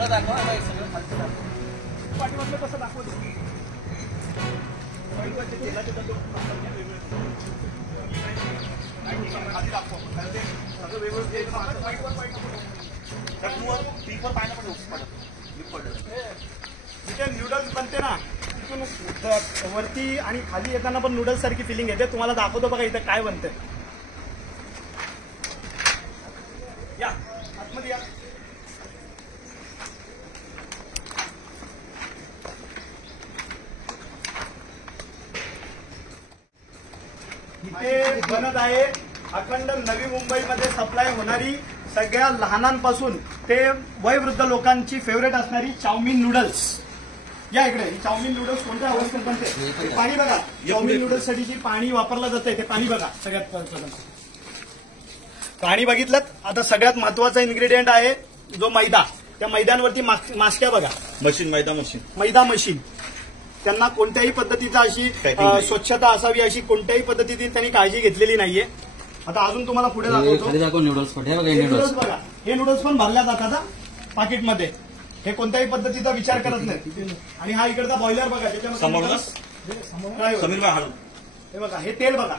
सगळं दाखवा, सगळं खालचं दाखवा. पाठीमागलं कसं दाखवतो तेलाचे डबे आधी दाखवा. सगळं वेगवेगळं जिथे नूडल्स बनते ना तिथून वरती आणि खाली येताना पण नूडल्स सारखी फिलिंग येते. तुम्हाला दाखवतो बघा इथं काय बनतंय. या आतमध्ये या. इथे बनत आहे अखंड नवी मुंबईमध्ये सप्लाय होणारी सगळ्या लहानांपासून ते वयोवृद्ध लोकांची फेवरेट असणारी चाऊमिन नूडल्स. या इकडे चाऊमिन नूडल्स कोणत्या अवस्थेत बनते ते पाणी बघा. चाऊमिन नूडल्स साठी जे पाणी वापरलं जातंय ते पाणी बघा. सगळ्यात पाणी बघितलं. आता सगळ्यात महत्वाचा इन्ग्रेडियंट आहे जो मैदा. त्या मैद्यांवरती मास्क्या बघा. मैदा मशीन. त्यांना कोणत्याही पद्धतीचा अशी स्वच्छता असावी अशी कोणत्याही पद्धतीची त्यांनी काळजी घेतलेली नाहीये. आता अजून तुम्हाला पुढे दाखवतो. नूडल्स बघा. हे नूडल्स पण भरल्या जातात पाकिटमध्ये. हे कोणत्याही पद्धतीचा विचार करत नाही. आणि हा इकडचा बॉयलर बघा. त्याच्यामध्ये हे बघा. हे तेल बघा.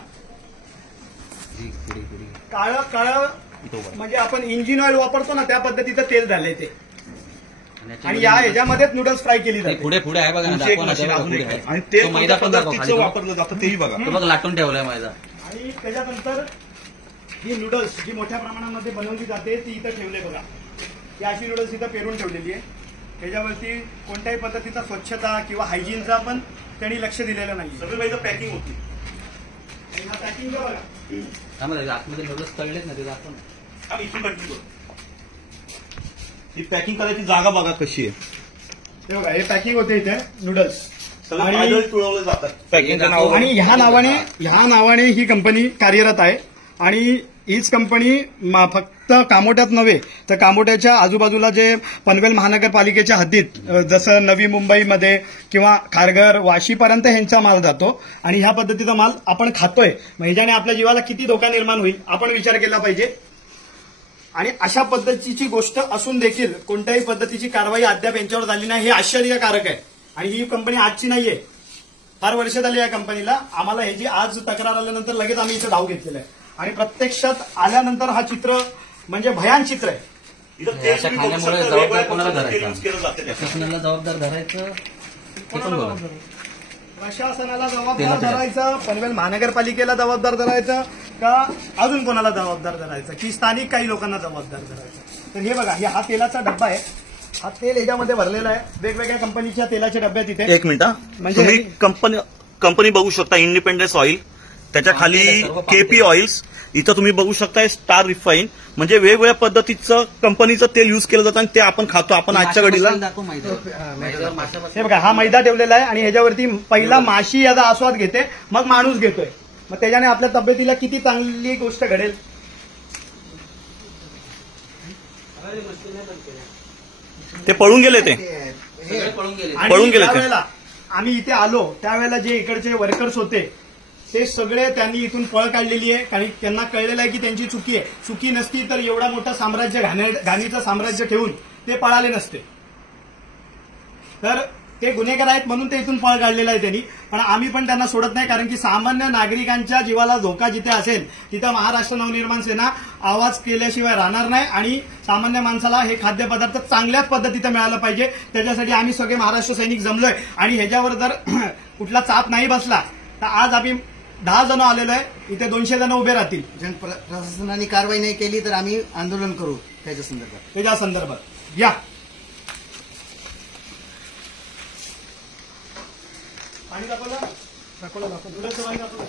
काळं काळं म्हणजे आपण इंजिन ऑइल वापरतो ना त्या पद्धतीचं तेल झालंय ते. आणि या ह्याच्यामध्येच नूडल्स फ्राय केली जाते. पुढे पुढे आहे बघा ना. आणि ते मैदा पदार्थाचं वापरलं जातं तेही बघा. बघ लाटून ठेवलाय मैदा. आणि त्याच्यानंतर ही नूडल्स जी मोठ्या प्रमाणामध्ये बनवली जाते ती इथं ठेवले बघा. ही अशी नूडल्स इथं पेरून ठेवलेली आहे. त्याच्यावरती कोणत्याही पद्धतीचा स्वच्छता किंवा हायजीनचा पण त्यांनी लक्ष दिलेलं नाही. सगळं मैदा पॅकिंग होती. आणि हा पॅकिंगचा बघा. आतमध्ये नूडल्स तळलेत ना ते दाखव. इथून कंटिन्यू ही पॅकिंग करायची जागा बघा कशी आहे. हे बघा. हे पॅकिंग होते इथे नूडल्स. सगळं तुळवलं जातात पॅकिंगच्या नावावर. आणि ह्या नावाने ही कंपनी कार्यरत आहे. आणि हीच कंपनी फक्त कामोट्यात नव्हे तर कामोट्याच्या आजूबाजूला जे पनवेल महानगरपालिकेच्या हद्दीत जसं नवी मुंबईमध्ये किंवा खारघर वाशीपर्यंत ह्यांचा माल जातो. आणि ह्या पद्धतीचा माल आपण खातोय. ह्याच्याने आपल्या जीवाला किती धोका निर्माण होईल आपण विचार केला पाहिजे. आणि अशा पद्धतीची गोष्ट असून देखील कोणत्याही पद्धतीची कारवाई अद्याप यांच्यावर झाली नाही. हे आश्चर्यकारक आहे. आणि ही कंपनी आजची नाहीये. फार वर्ष झाली या कंपनीला. आम्हाला ह्याची आज तक्रार आल्यानंतर लगेच आम्ही इथं धाव घेतलेलं आहे. आणि प्रत्यक्षात आल्यानंतर हा चित्र म्हणजे भयान चित्र आहे. जबाबदार कोणाला धरायचं. प्रशासनाला जबाबदार धरायचं. प्रशासनाला जबाबदार धरायचं. पनवेल महानगरपालिकेला जबाबदार धरायचं का अजून कोणाला जबाबदार धरायचं की स्थानिक काही लोकांना जबाबदार धरायचं. तर हे बघा. हा तेलाचा डब्बा आहे. हा तेल ह्याच्यामध्ये भरलेला आहे. वेगवेगळ्या कंपनीच्या तेलाचे डब्यात इथे. एक मिनिट. म्हणजे कंपनी बघू शकता. Independence oil. त्याच्या खाली केपी ऑइल्स. इथं तुम्ही बघू शकता स्टार रिफाईन. म्हणजे वेगवेगळ्या पद्धतीचं कंपनीचं तेल युज केलं जातं आणि ते आपण खातो. आपण आजच्या घडीला हे बघा. हा मैदा ठेवलेला आहे. आणि ह्याच्यावरती पहिला माशी याचा आस्वाद घेते मग माणूस घेतोय. मग त्याच्याने आपल्या तब्येतीला किती चांगली गोष्ट घडेल. ते पळून गेले. ते पळून गेले. त्यावेळेला आम्ही इथे आलो त्यावेळेला जे इकडचे वर्कर्स होते ते सगळे त्यांनी इथून पळ काढलेली आहे. कारण त्यांना कळलेलं आहे की त्यांची चुकी आहे. चुकी नसती तर एवढा मोठा साम्राज्य घाणीचं साम्राज्य ठेवून ते पळाले नसते. तर ते गुन्हेगार आहेत म्हणून ते इथून पळ काढलेला आहे त्यांनी. पण आम्ही पण त्यांना सोडत नाही. कारण की सामान्य नागरिकांच्या जीवाला धोका जिथे असेल तिथं महाराष्ट्र नवनिर्माण सेना आवाज केल्याशिवाय राहणार नाही. आणि सामान्य माणसाला हे खाद्यपदार्थ चांगल्याच पद्धतीनं मिळालं पाहिजे. त्याच्यासाठी आम्ही सगळे महाराष्ट्र सैनिक जमलोय. आणि ह्याच्यावर जर कुठला चाप नाही बसला तर आज आम्ही 10 जण आलेलो आहे. इथे 200 जण उभे राहतील. प्रशासनाने कारवाई नाही केली तर आम्ही आंदोलन करू त्याच्या संदर्भात. या पाणी दाखवलं. दुधाचं पाणी दाखवलं.